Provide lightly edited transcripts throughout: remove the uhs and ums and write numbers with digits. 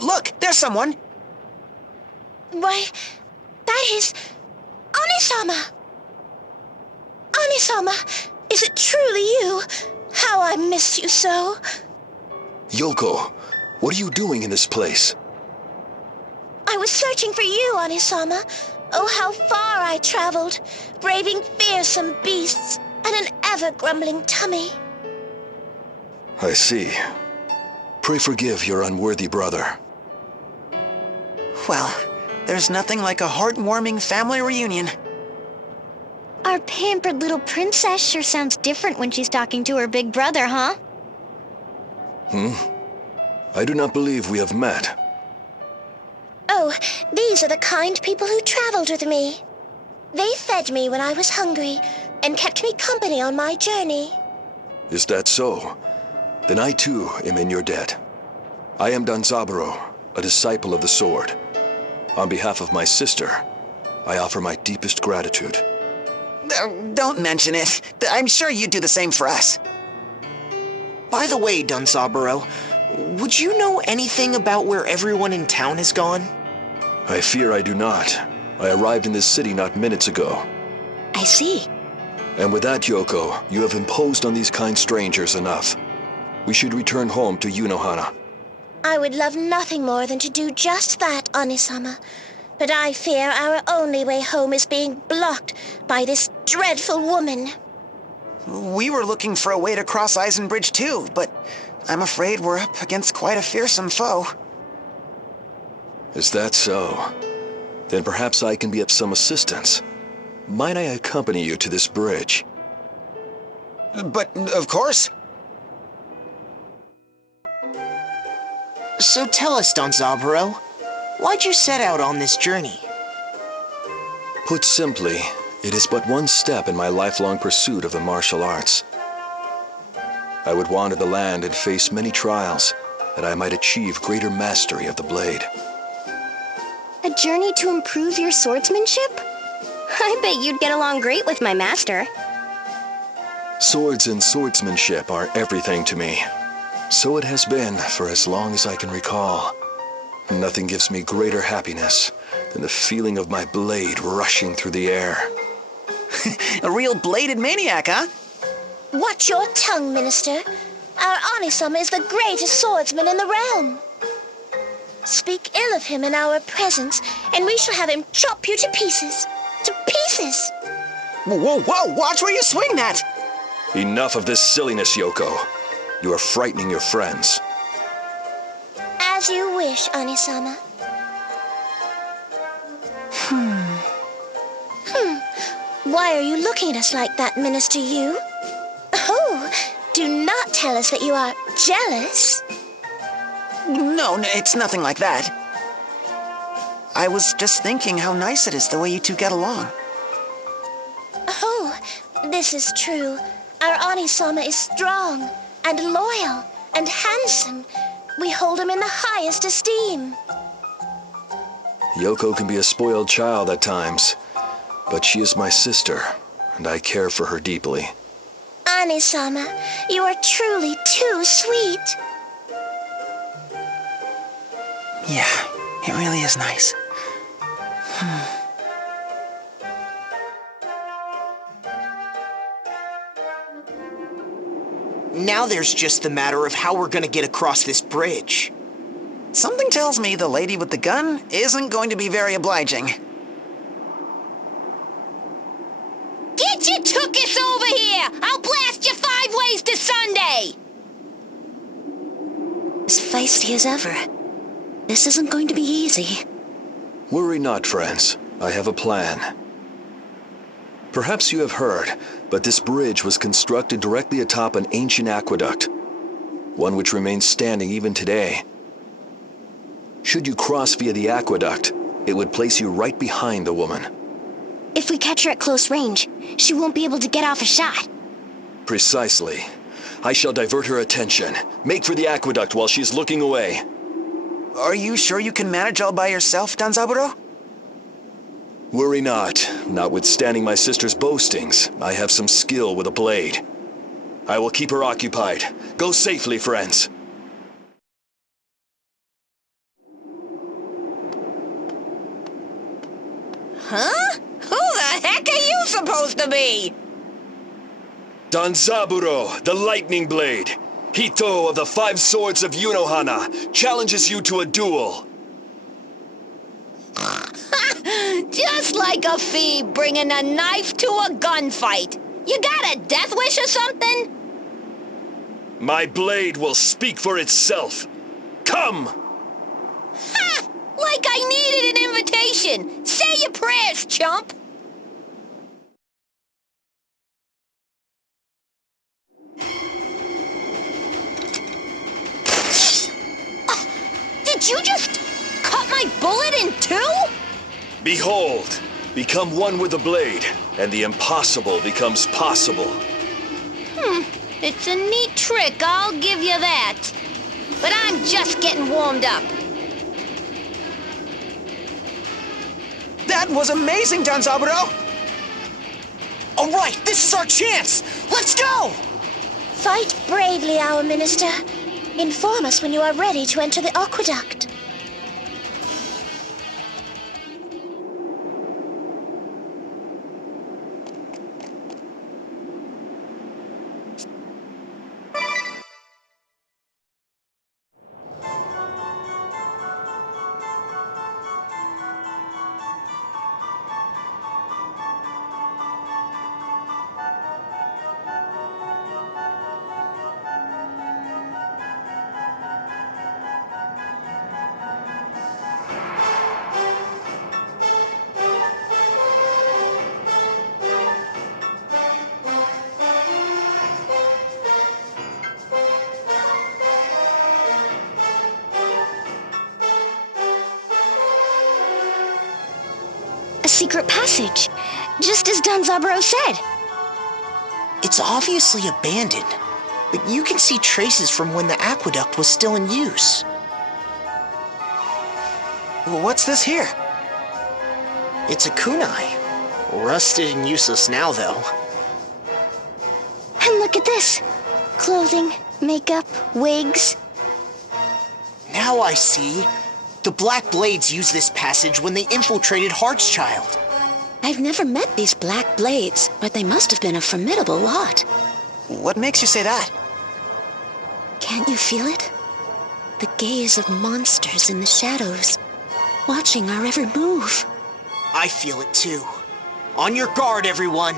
Look, there's someone. Why, that is... Anisama! Anisama, is it truly you? How I miss you so. Yoko, what are you doing in this place? I was searching for you, Anisama. Oh, how far I traveled, braving fearsome beasts and an ever-grumbling tummy. I see. Pray forgive your unworthy brother. Well, there's nothing like a heartwarming family reunion. Our pampered little princess sure sounds different when she's talking to her big brother, huh? I do not believe we have met. Oh, these are the kind people who traveled with me. They fed me when I was hungry and kept me company on my journey. Is that so? Then I too am in your debt. I am Danzaburo, a disciple of the sword. On behalf of my sister, I offer my deepest gratitude. Don't mention it. I'm sure you'd do the same for us. By the way, Danzaburo, would you know anything about where everyone in town has gone? I fear I do not. I arrived in this city not minutes ago. I see. And with that, Yoko, you have imposed on these kind strangers enough. We should return home to Yunohana. I would love nothing more than to do just that, Anisama. But I fear our only way home is being blocked by this dreadful woman. We were looking for a way to cross Eisenbridge too, but I'm afraid we're up against quite a fearsome foe. Is that so? Then perhaps I can be of some assistance. Might I accompany you to this bridge? But, of course. So tell us, Danzaburo, why'd you set out on this journey? Put simply, it is but one step in my lifelong pursuit of the martial arts. I would wander the land and face many trials, that I might achieve greater mastery of the blade. A journey to improve your swordsmanship? I bet you'd get along great with my master. Swords and swordsmanship are everything to me. So it has been for as long as I can recall. Nothing gives me greater happiness than the feeling of my blade rushing through the air. A real bladed maniac, huh? Watch your tongue, Minister. Our Anisama is the greatest swordsman in the realm. Speak ill of him in our presence, and we shall have him chop you to pieces. To pieces! Whoa, whoa, watch where you swing that! Enough of this silliness, Yoko. You are frightening your friends. As you wish, Anisama. Why are you looking at us like that, Minister Yu? Oh, do not tell us that you are jealous. No, it's nothing like that. I was just thinking how nice it is the way you two get along. Oh, this is true. Our Anisama is strong and loyal and handsome. We hold him in the highest esteem. Yoko can be a spoiled child at times, but she is my sister, and I care for her deeply. Anisama, you are truly too sweet. Yeah, it really is nice. Now there's just the matter of how we're gonna get across this bridge. Something tells me the lady with the gun isn't going to be very obliging. Get your tuchus over here! I'll blast you 5 ways to Sunday! As feisty as ever. This isn't going to be easy. Worry not, friends. I have a plan. Perhaps you have heard, but this bridge was constructed directly atop an ancient aqueduct, one which remains standing even today. Should you cross via the aqueduct, it would place you right behind the woman. If we catch her at close range, she won't be able to get off a shot. Precisely. I shall divert her attention. Make for the aqueduct while she is looking away. Are you sure you can manage all by yourself, Danzaburo? Worry not. Notwithstanding my sister's boastings, I have some skill with a blade. I will keep her occupied. Go safely, friends. Huh? Who the heck are you supposed to be? Danzaburo, the Lightning Blade. Hito of the Five Swords of Yunohana challenges you to a duel. Just like a phoebe bringing a knife to a gunfight. You got a death wish or something? My blade will speak for itself. Come! Ha! Like I needed an invitation. Say your prayers, chump. Did you just cut my bullet in two? Behold, become one with the blade, and the impossible becomes possible. It's a neat trick, I'll give you that. But I'm just getting warmed up. That was amazing, Danzaburo! All right, this is our chance! Let's go! Fight bravely, our minister. Inform us when you are ready to enter the aqueduct. A secret passage, just as Danzaburo said. It's obviously abandoned, but you can see traces from when the aqueduct was still in use. Well, what's this here? It's a kunai. Rusted and useless now, though. And look at this. Clothing, makeup, wigs. Now I see. The Black Blades used this passage when they infiltrated Heartschild. I've never met these Black Blades, but they must have been a formidable lot. What makes you say that? Can't you feel it? The gaze of monsters in the shadows, watching our every move. I feel it too. On your guard, everyone!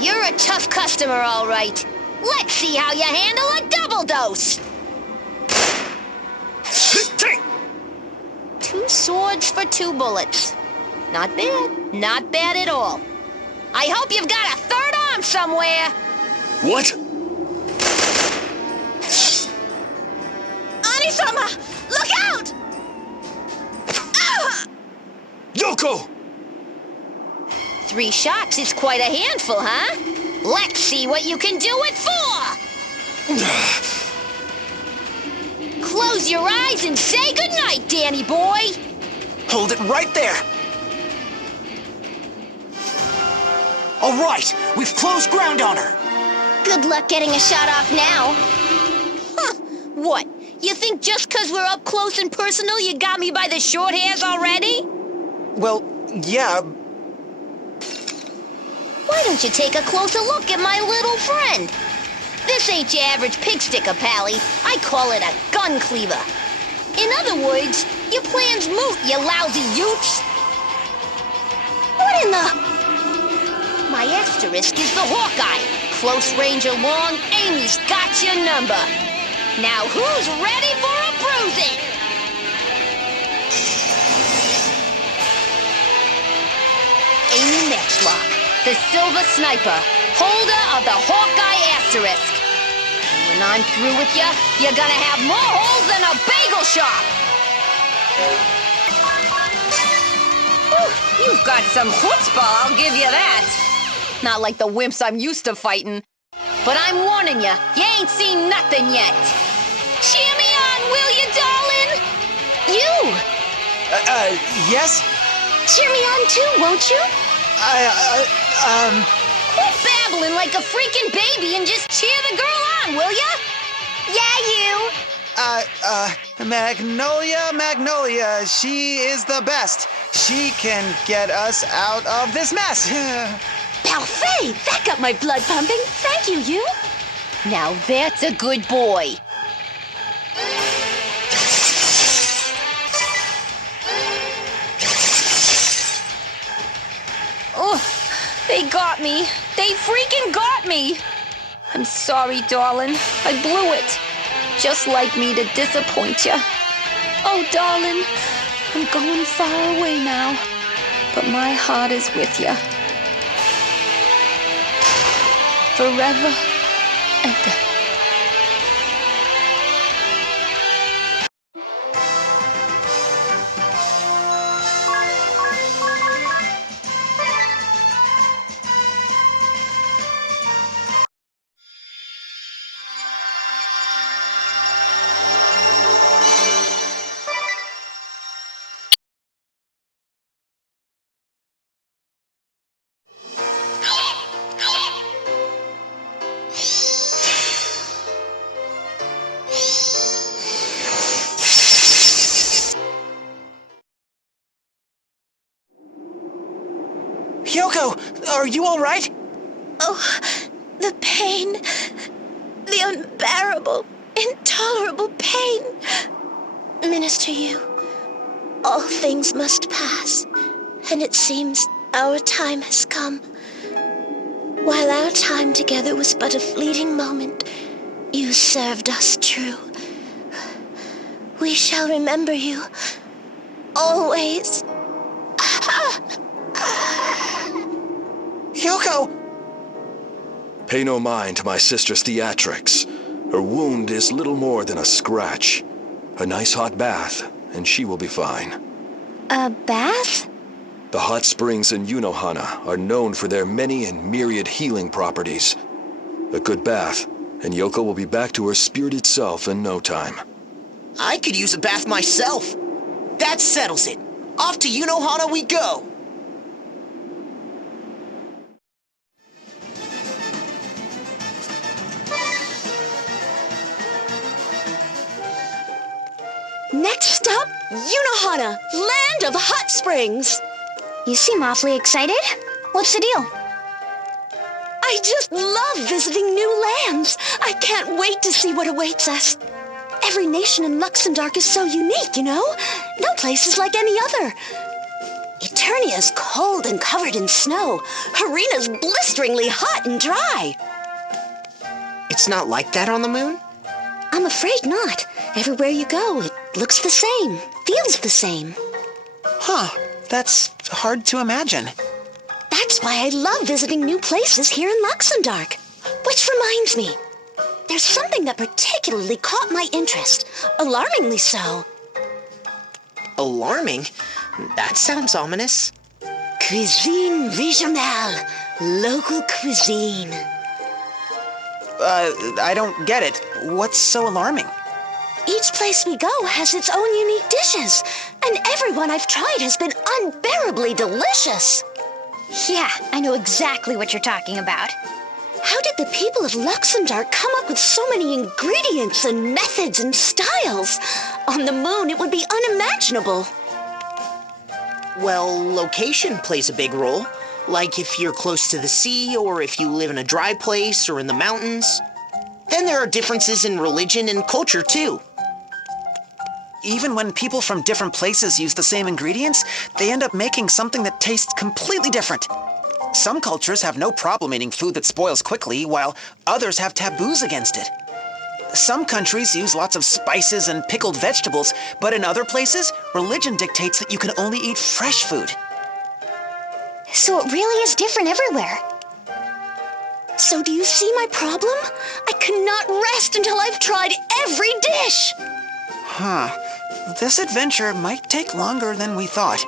You're a tough customer, all right. Let's see how you handle a double dose. 2 swords for 2 bullets. Not bad. Not bad at all. I hope you've got a third arm somewhere. What? Anisama, look out! Ah! Yoko! 3 shots is quite a handful, huh? Let's see what you can do it for! Close your eyes and say goodnight, Danny boy! Hold it right there! All right, we've closed ground on her! Good luck getting a shot off now. Huh, what? You think just 'cause we're up close and personal you got me by the short hairs already? Well, yeah. Why don't you take a closer look at my little friend? This ain't your average pigsticker, Pally. I call it a gun cleaver. In other words, your plan's moot, you lousy Utes. What in the... My asterisk is the Hawkeye. Close range or long, Amy's got your number. Now who's ready for a bruising? Amy Matchlock, the Silver Sniper, holder of the Hawkeye asterisk. And when I'm through with you, you're gonna have more holes than a bagel shop. Whew, you've got some chutzpah, I'll give you that. Not like the wimps I'm used to fighting. But I'm warning you, you ain't seen nothing yet. Cheer me on, will you, darling? You! Yes? Cheer me on too, won't you? Quit babbling like a freaking baby and just cheer the girl on, will ya? Yeah, you! Magnolia, she is the best. She can get us out of this mess. Parfait! That got my blood pumping. Thank you, you. Now that's a good boy. Oh, they got me. They freaking got me. I'm sorry, darling. I blew it. Just like me to disappoint you. Oh, darling, I'm going far away now, but my heart is with you. Forever and ever. Yoko, are you all right? Oh, the pain. The unbearable, intolerable pain. Minister Yu, all things must pass, and it seems our time has come. While our time together was but a fleeting moment, you served us true. We shall remember you, always. Yoko! Pay no mind to my sister's theatrics. Her wound is little more than a scratch. A nice hot bath, and she will be fine. A bath? The hot springs in Unohana are known for their many and myriad healing properties. A good bath, and Yoko will be back to her spirited self in no time. I could use a bath myself. That settles it. Off to Unohana we go. Next stop, Unohana, land of hot springs. You seem awfully excited. What's the deal? I just love visiting new lands. I can't wait to see what awaits us. Every nation in Luxembourg is so unique, you know? No place is like any other. Eternia's cold and covered in snow. Harina's blisteringly hot and dry. It's not like that on the moon? I'm afraid not. Everywhere you go, it looks the same, feels the same. Huh, that's hard to imagine. That's why I love visiting new places here in Luxembourg. Which reminds me, there's something that particularly caught my interest, alarmingly so. Alarming? That sounds ominous. Cuisine régionale, local cuisine. I don't get it. What's so alarming? Each place we go has its own unique dishes, and everyone I've tried has been unbearably delicious. Yeah, I know exactly what you're talking about. How did the people of Luxembourg come up with so many ingredients and methods and styles? On the moon, it would be unimaginable. Well, location plays a big role. Like if you're close to the sea, or if you live in a dry place, or in the mountains. Then there are differences in religion and culture, too. Even when people from different places use the same ingredients, they end up making something that tastes completely different. Some cultures have no problem eating food that spoils quickly, while others have taboos against it. Some countries use lots of spices and pickled vegetables, but in other places, religion dictates that you can only eat fresh food. So it really is different everywhere. So do you see my problem? I cannot rest until I've tried every dish. Huh. This adventure might take longer than we thought.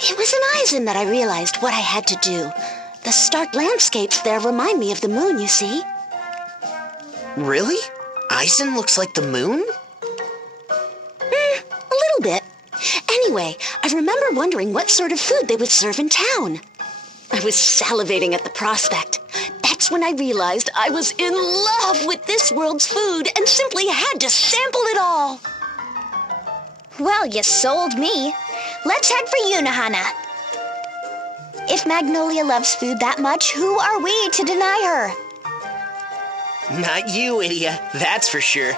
It was in Eisen that I realized what I had to do. The stark landscapes there remind me of the moon, you see. Really? Eisen looks like the moon? A little bit. Anyway, I remember wondering what sort of food they would serve in town. I was salivating at the prospect. That's That's when I realized I was in love with this world's food and simply had to sample it all. Well, you sold me. Let's head for Unahana. If Magnolia loves food that much, who are we to deny her? Not you, Idia, that's for sure.